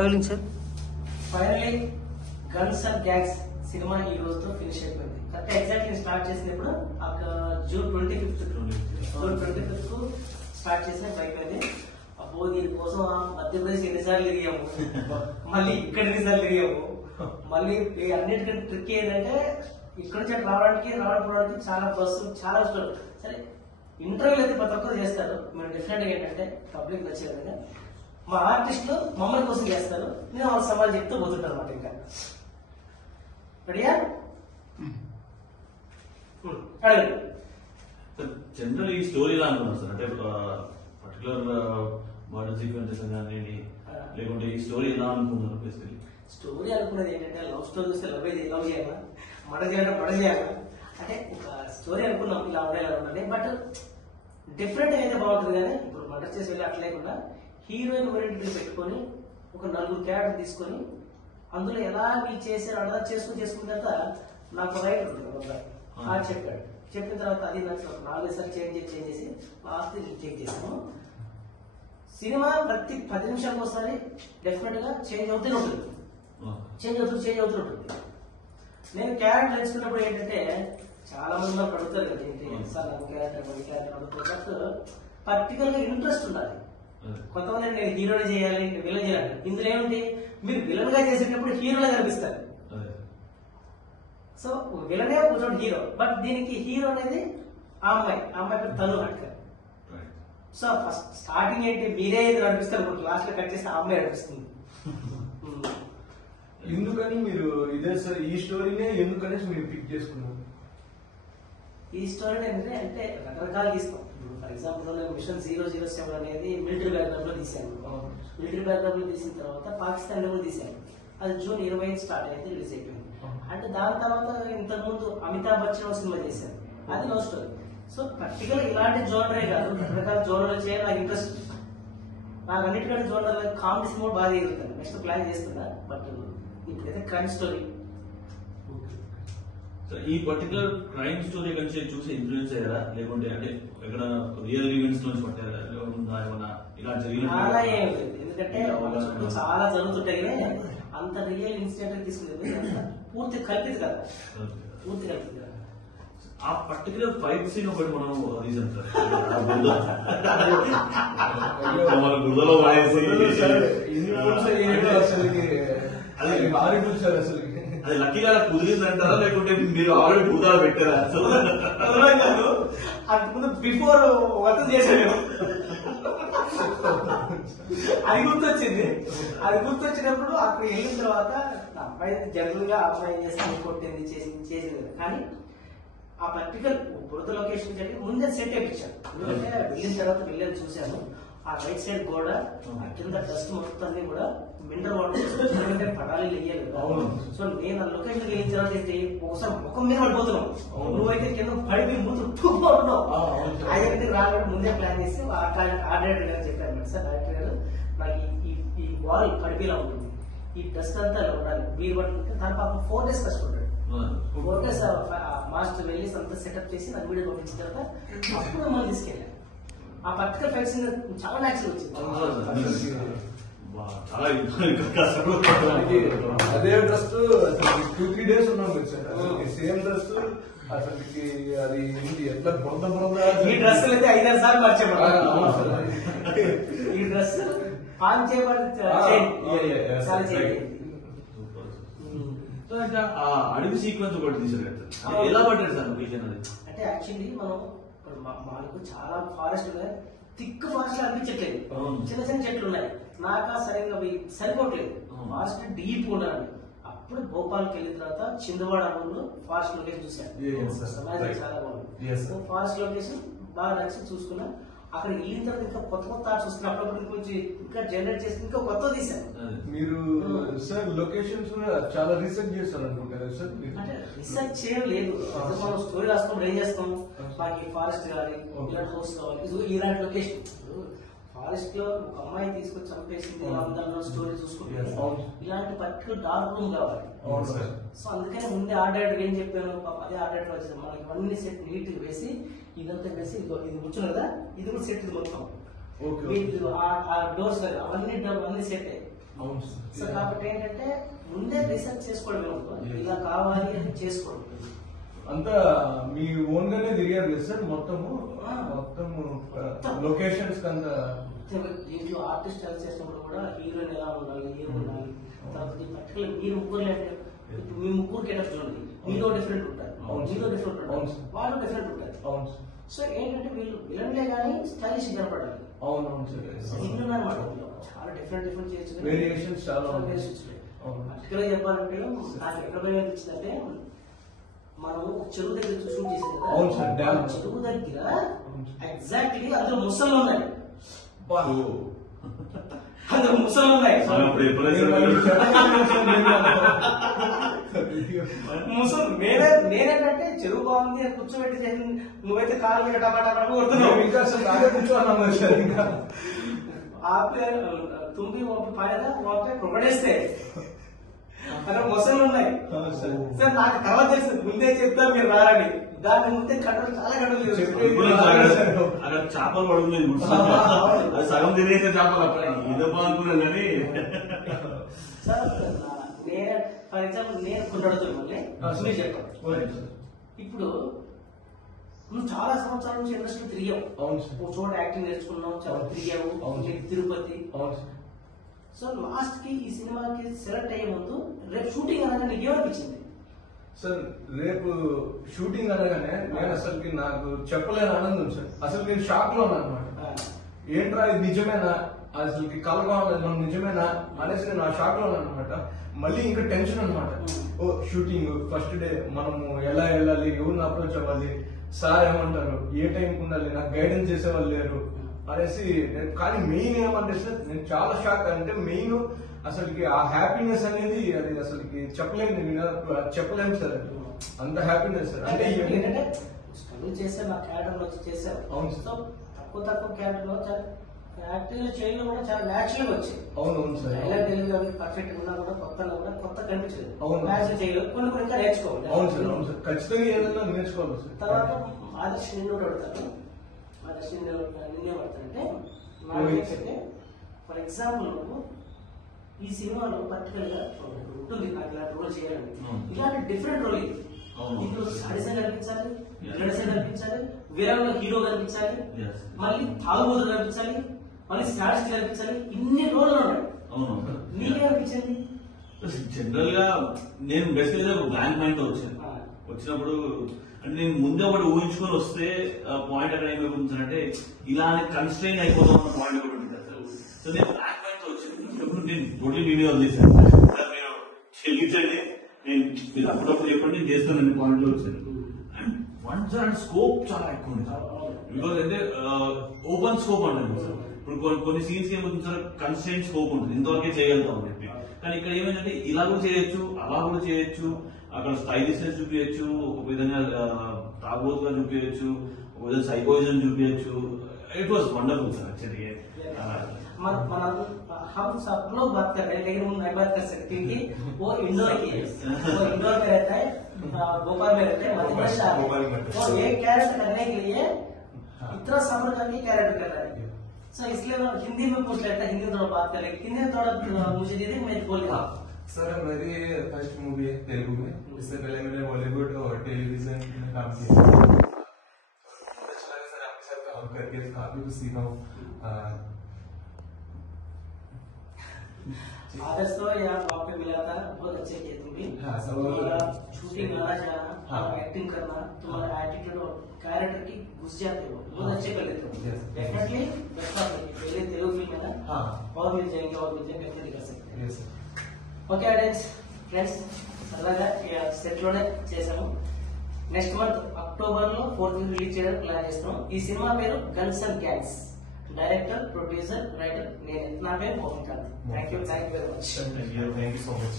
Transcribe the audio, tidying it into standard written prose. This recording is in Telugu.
Rolling sir. Finally guns and gangs cinema ఈ రోజుతో ఫినిష్ అయిపోయింది. కరెక్ట్ ఎగ్జాక్ట్లీ స్టార్ట్ చేసినప్పుడు జూన్ 25th కు స్టార్ట్ చేసినప్పుడు అయిపోయింది. అబ్బో దీనికోసం మధ్యప్రదేశ్ ఎన్నిసార్లు తిరిగాము, మళ్ళీ ఇక్కడ ఎన్నిసార్లు తిరిగాము, మళ్ళీ అన్నిటికంటే ట్రిక్ ఏంటంటే ఇక్కడ నుంచి రావడానికి చాలా బస్సు చాలా వస్తుంది. సరే ఇంటర్వ్యూలు అయితే ప్రతి ఒక్కరు చేస్తారు, మీరు డిఫరెంట్ గా ఏంటంటే పబ్లిక్ నచ్చే విధంగా మా ఆర్టిస్టులు మమ్మల్ని కోసం చేస్తారు, నేను వాళ్ళ సవాల్ చెప్తూ పోతుంటారు అనమాట. ఇంకా రెడీయా? అడగండి. జనరల్ ఈ స్టోరీ ఎలా అనుకున్నారు సార్? అంటే పర్టికులర్ మర్డర్ సీక్వెన్సెస్ కానీ లేకుంటే ఈ స్టోరీ ఎలా అనుకున్నారు? బేసికలీ స్టోరీ అనుకున్నది ఏంటంటే లవ్ స్టోరీ చూస్తే లవ్ చేయాలా, మర్డర్ చేయాలంటే మర్డర్ చేయాలా, అంటే ఒక స్టోరీ అనుకున్నాం ఇలా ఉండాలి. బట్ డిఫరెంట్ అయితే బాగుంటుంది కానీ ఇప్పుడు మర్డర్ చేసి వెళ్ళి అట్లా లేకుండా హీరోయిన్ ఓరియంటెడ్ పెట్టుకొని ఒక 4 క్యారెక్టర్ తీసుకొని అందులో ఎలా వీళ్ళు చేశారు అలా చేసుకున్న తర్వాత నాకు రైట్ ఉంటుంది చెప్పాడు. చెప్పిన తర్వాత అది నాకు 4 సార్లు చేంజ్ చేసి లాస్ట్ చెక్ చేసాము. సినిమా ప్రతి 10 నిమిషాలకు ఒకసారి డెఫినెట్ గా చేంజ్ అవుతూనే ఉంటుంది. నేను క్యారెక్టర్ నేర్చుకున్నప్పుడు ఏంటంటే చాలా మంది నాకు అడుగుతారు కదా ఏంటి సార్ నాకు క్యారెక్టర్ అడుగుతారు. పర్టికులర్ గా ఇంట్రెస్ట్ ఉండాలి. కొంతమంది నేను హీరోని చేయాలి, విలన్ చేయాలి. ఇందులో ఏమిటి, మీరు విలన్ గా చేసేటప్పుడు హీరోలా కనిపిస్తారు. సో విలనే ఒక హీరో, బట్ దీనికి హీరో అనేది ఆ అమ్మాయి పేరు తను అంటారు. సో ఫస్ట్ స్టార్టింగ్ ఏంటి మీరే ఇది నడిపిస్తారు, లాస్ట్ లో కట్ చేస్తే ఆ అమ్మాయి నడిపిస్తుంది. ఎందుకని మీరు ఇదే సార్ ఈ స్టోరీనే ఎందుకని మీరు పిక్ చేసుకున్నారు? ఈ స్టోరీ ఏంటంటే అంటే రకరకాలు తీస్తాం. ఫర్ ఎగ్జాంపుల్ మిషన్ 007 అనేది మిలిటరీ బ్యాక్గ్రౌండ్ లో తీసాను. మిలిటరీ బ్యాక్గ్రౌండ్ లో తీసిన తర్వాత పాకిస్తాన్ లో కూడా తీసాను. అది జూన్ 25 స్టార్ట్ అయింది, రిలీజ్ అయిపోయింది. అంటే దాని తర్వాత ఇంతకు ముందు అమితాబ్ బచ్చన్ సినిమా చేశాను, అది లవ్ స్టోరీ. సో పర్టికులర్ ఇలాంటి జోనరే కాదు, రకరకాల జోనర్లు చేయాలి నాకు ఇంట్రెస్ట్. నాకు అన్నిటికంటే జోనర్ కామెడీ సినిమా బాగా ఎదుగుతాను, నెక్స్ట్ ప్లాన్ చేస్తున్నా. బట్ ఇప్పుడైతే క్రైమ్ స్టోరీ. ఈ పర్టికులర్ క్రైమ్ స్టోరీ కంటే చూసి ఇన్ఫ్లుయెన్స్ అయ్యారా, లేకుంటే అంటే ఎక్కడ రియల్ ఈవెంట్స్ నుంచి పట్టారా, ఏమన్నా ఇలా జరిగిన? చాలా ఏం లేదు, ఎందుకంటే చాలా జరుగుతుంటాయి. అంత రియల్ ఇన్సిడెంట్ తీసుకునేది పూర్తి కల్పిత కదా, పూర్తి కల్పిత కదా. ఆ పర్టికులర్ ఫైట్ సీన్ ఒకటి మనం రీజన్ సార్ మన గుర్రలో అది లక్కీగా కుదిరిందంటారా, లేకుంటే మీరు ఆల్రెడీ భూతాలు పెట్టారా? కాదు, అంతకుముందు బిఫోర్ వర్క్ చేశాను, అది గుర్తొచ్చింది. అది గుర్తొచ్చినప్పుడు అక్కడ వెళ్ళిన తర్వాత అబ్బాయి జనరల్ గా అబ్బాయి చేసి కొట్టింది చేసింది. కానీ ఆ పర్టికులర్ బురద లొకేషన్ జరిగి ముందే సెట్ అయిపించాను. ఎందుకంటే వెళ్ళిన తర్వాత వెళ్ళని చూశాను, ఆ రైట్ సైడ్ గోడ కింద డస్ట్ మొత్తాన్ని కూడా మినరల్ వాటర్ పడాలి వెయ్యాలి కదా. సో నేను ఆ లొకేషన్ వెళ్ళిన తర్వాత అయితే ఒకసారి ముఖం మీద పడిపోతున్నాం, నువ్వైతే కింద పడిపోయి ముందు పడుతున్నావు. ఆయన రాకుండా ముందే ప్లాన్ చేసి ఆ డైరెక్టర్ గారు చెప్పారు, సార్ డైరెక్టర్ గారు నాకు ఈ వాల్ పడిపోయేలా ఉంటుంది, ఈ డస్ట్ అంతా ఇలా ఉండాలి, వీలు పడుతుంటే దాని పాపం 4 days కష్టపడ్డాడు. 4 days మాస్టర్ వెళ్ళి అంతా సెటప్ చేసి నాకు వీడియో పంపించిన తర్వాత అప్పుడు మనం తీసుకెళ్ళాను. ఆ పర్టికులర్ ఫైట్ సీన్ చాలా న్యాచురల్ వచ్చింది. అదే డ్రెస్ 2-3 days ఉన్నాం సార్, సేమ్ డ్రెస్ అసలుకి అది ఎట్లా ఈ డ్రెస్ అయితే 5-6 సార్లు మర్చిపోయాడు. ఈ డ్రెస్ ఆన్ చేయబడి అడవి సీక్వెన్స్ ఒకటి తీసారు కదా, ఎలా పడ్డాడు సార్ విజన్? అది అంటే యాక్చువల్లీ మనం మనకు చాలా ఫారెస్ట్ ఉన్నాయి, థిక్ ఫారెస్ట్ అనిపించట్లేదు, చిన్న చిన్న చెట్లు ఉన్నాయి, నాకు సరిగ్గా సరిపోవట్లేదు, ఫారెస్ట్ డీప్ ఉండాలి. అప్పుడు భోపాల్కి వెళ్ళిన తర్వాత చిందవాడ అడవుల్లో ఫారెస్ట్ లొకేషన్ చూసాను, సమాజం చాలా బాగుంది. ఫారెస్ట్ లొకేషన్ బాగా నచ్చి చూసుకున్నా. అక్కడ వెళ్ళిన తర్వాత ఇంకా కొత్త కొత్త ఆర్ట్స్ వస్తున్నాయి, అప్పుడప్పుడు కొంచెం ఇంకా జనరేట్ చేసి ఇంకా కొత్త తీసాను. మీరు సార్ లొకేషన్స్ చాలా రీసెర్చ్ చేస్తారు అనుకుంటారు సార్? అంటే రీసెర్చ్ చేయలేదు, మనం స్టోరీ రాసుకున్నప్పుడు ఏం చేస్తాం, మాకు ఫారెస్ట్ కావాలి, ఇలాంటి హౌస్ కావాలి, ఇలాంటి లొకేషన్. ఫారెస్ట్ లో ఒక అమ్మాయి తీసుకొచ్చి చంపేసింది, అందరిలో స్టోరీ చూసుకుంటారు, ఇలాంటి పర్టికులర్ డార్క్ రూమ్ కావాలి. సో అందుకని ముందే ఆ డైరెక్టర్ ఏం చెప్పాను, అదే ఆ డైరెక్టర్ వచ్చేది మనకి ఇవన్నీ సెట్ నీట్ గా వేసి ఇదంతా వేసి ఇది కూర్చుని కదా, ఇది కూడా సెట్ ఇది మొత్తం ఆ డోర్స్ అవన్నీ సెట్ అవును సో కాబట్టి ఏంటంటే ముందే రీసెర్చ్ చేసుకోవడం, ఇలా కావాలి అని చేసుకోవడం. అంతా మీ ఓన్ గానే తిరిగారు కదా సార్ మొత్తము లొకేషన్స్ అంతా. దీంట్లో ఆర్టిస్ట్ హెల్ప్ చేసినప్పుడు కూడా హీరోయిన్ ఎలా ఉండాలి, ఏం ఉండాలి, తర్వాత పర్టికులర్ మీరు ముగ్గురు లేకపోతే మీ ముగ్గురు గెటప్ చూడండి, మీలో డిఫరెంట్ ఉంటారు, మీలో డిఫరెంట్ ఉంటారు, వాళ్ళు డిఫరెంట్ ఉంటారు. సో ఏంటంటే వీళ్ళు విలన్లే కానీ స్టైలిష్ కనపడాలి. అవునవును సార్, ఇన్నమాట చాలా డిఫరెంట్ డిఫరెంట్ చేయొచ్చు, వేరియేషన్స్ చాలా పర్టికులర్ చెప్పాలంటే నాకు ఎక్కడ భయం అనిపించిందంటే మనం చెరువు దగ్గర షూట్ చేసేది కదా. అవును సార్, డ్యామ్ చెరువు దగ్గర ఎగ్జాక్ట్లీ అందులో ముసళ్ళు ఉన్నాయి, అందులో ముసళ్ళు ఉన్నాయి. ముసలు నేనేంటంటే చెరువు బాగుంది కూర్చోబెట్టి చేసి నువ్వైతే కాలు మీద టమాటా కొడుతున్నావు, ఇంకా కూర్చోన్నాం సార్. ఇంకా తుంపి పైన కొబ్బడేస్తే అక్కడ మొసలు ఉన్నాయి సార్. నాకు తర్వాత తెలుసు, ముందే చెప్తా మీరు రారని. దాని ముందే కంట్రోల్ చాలా కంట్రోల్ అక్కడ చేపలు పడుతుంది, సగం తినేసే చేపలు అక్కడ ఇదో అనుకున్నాను కానీ సార్. నేను ఫర్ ఎగ్జాంపుల్ నేను కొన్ని అడుగుతున్నాను, మీరు చెప్పండి. ఇప్పుడు నువ్వు చాలా సంవత్సరాల నుంచి ఇండస్ట్రీ తిరిగావు, ఒక చోట యాక్టింగ్ నేర్చుకున్నావు, చాలా తిరిగావు, తిరుపతి. సో లాస్ట్ కి ఈ సినిమాకి సెలెక్ట్ అయ్యే ముందు రేపు షూటింగ్ అనగా నీకు ఏమనిపించింది సార్? రేపు షూటింగ్ అనగానే నేను అసలుకి నాకు చెప్పలేని ఆనందం సార్. అసలు నేను షాక్ లో ఉన్నాను అనమాట. ఏంట్రా ఇది నిజమేనా, అసలుకి కలగా మనం నిజమేనా అనేసి నేను ఆ షాక్ లో ఉన్నాను అనమాట. మళ్ళీ ఇంకా టెన్షన్ అనమాట. ఓ షూటింగ్ ఫస్ట్ డే, మనము ఎలా వెళ్ళాలి, ఎవరిని అప్రోచ్ అవ్వాలి, సార్ ఏమంటారు, ఏ టైంకి ఉండాలి, నాకు గైడెన్స్ చేసేవాళ్ళు లేరు అనేసి నేను. కానీ మెయిన్ ఏమంటే సార్, నేను చాలా షాక్. అంటే మెయిన్ అసలుకి ఆ హ్యాపీనెస్ అనేది అది అసలుకి చెప్పలేము సార్. అంత హ్యాపీనెస్ సార్. అంటే ఏంటంటే స్ట్రగుల్ చేస్తే నా క్యారెక్టర్ వచ్చి చేశారు. అవును సార్, తక్కువ క్యారెక్టర్ లో చాలా యాక్టింగ్ చేయడం కూడా చాలా న్యాచురల్ గా వచ్చాయి. అవును సార్, డైలాగ్ డెలివరీ పర్ఫెక్ట్ ఉన్నా కూడా కొత్త కనిపించలేదు. అవును, న్యాచురల్ చేయలేదు, కొన్ని ఇంకా నేర్చుకోవాలి. అవును సార్, అవును సార్, ఖచ్చితంగా ఏదైనా నేర్చుకోవాలి సార్. తర్వాత ఆదర్శ్ నిన్ను అడుగుతాను, ఆదర్శ్ నిన్నే పడతానంటే ఏంటంటే ఫర్ ఎగ్జాంపుల్ నువ్వు ఈ సినిమాలో పర్టికులర్ గా ఉంటుంది, నాకు ఇలాంటి రోల్ చేయాలని, ఇలాంటి డిఫరెంట్ రోల్ ఇది. ఇందులో సాడిజం కనిపించాలి, విలనిజం కనిపించాలి, వీరంలో హీరో కనిపించాలి, మళ్ళీ తాగుబోతు కనిపించాలి, మళ్ళీ సాడిస్ట్ కనిపించాలి, ఇన్ని రోడ్లు ఉన్నాయి. నీకేమనిపించింది? జనరల్ గా నేను బేసికల్గా బ్లాంక్ మైండ్ తో వచ్చినప్పుడు అంటే నేను ముందే ఒకటి ఊహించుకొని వస్తే పాయింట్ అక్కడ ఏమైపోతుందంటే ఇలా కన్స్ట్రైన్ అయిపోతాం అన్న పాయింట్ ఒకటి ఉంటుంది అసలు. సో నేను బ్లాంక్ మైండ్ తో వచ్చినప్పుడు నేను టోటల్ వీడియో వదిలేసాను, మీరు చెల్లించండి, నేను మీరు అప్పుడప్పుడు చెప్పండి, నేను చేస్తాను పాయింట్ లో వచ్చాను. అండ్ వన్స్ అండ్ స్కోప్ చాలా ఎక్కువ ఉంది సార్. బికాస్ అంటే ఓపెన్ స్కోప్ అంటారు సార్. ఇప్పుడు కొన్ని సీన్స్ ఏమవుతుంది సార్, కన్స్టెంట్ స్కోప్ ఉంటుంది, ఇంతవరకే చేయగలుగుతాం అని చెప్పి. కానీ ఇక్కడ ఏమైందంటే ఇలా కూడా చేయొచ్చు, అలా కూడా చేయొచ్చు, అక్కడ స్టైలిష్నెస్ చూపించచ్చు, ఒక విధంగా తాగబోతుగా చూపించచ్చు, ఒక విధంగా సైకోయిజం చూపించచ్చు. It was wonderful sir actually. हम सब लोग बात कर रहे हैं, लेकिन हम नहीं बात कर सकते कि वो इंडोर की है, वो इंडोर में रहता है, भोपाल में रहता है, मध्य प्रदेश। और एक कैरेक्टर करने के लिए इतना सफर करके कैरेक्टर कर रहा है। सो इसलिए मैं हिंदी में पूछ लेता, हिंदी में थोड़ा बात कर रहे, हिंदी में थोड़ा मुझे दे दे, मैं बोल रहा हूँ। सर मेरी फर्स्ट मूवी है तेलुगु में, इससे पहले मैंने बॉलीवुड और टेलीविजन में काम किया। अच्छा लगा सर आपके साथ काम करके, काफी कुछ सीखा हूँ। आदर्श तो यहाँ वहाँ पे मिला था, बहुत अच्छे किए तुम भी। तुम्हारा शूटिंग आना जाना, एक्टिंग करना, तुम्हारा एटीट्यूड और कैरेक्टर की घुस जाते हो, बहुत अच्छे कर लेते हो। डेफिनेटली पहले तेलुगु फिल्म है ना, और मिल जाएंगे, डेफिनेटली कर सकते हैं। ఓకే ఫ్రెండ్స్, అలాగా సెట్ లోనే చేసాము. నెక్స్ట్ మంత్ అక్టోబర్ లో 4th రిలీజ్ చేయడానికి ప్లాన్ చేస్తున్నాం. ఈ సినిమా పేరు guns and gangs. Director, producer, writer నేనే. నా పేరు Mohan Kanth. Thank you very much. Thank you so much.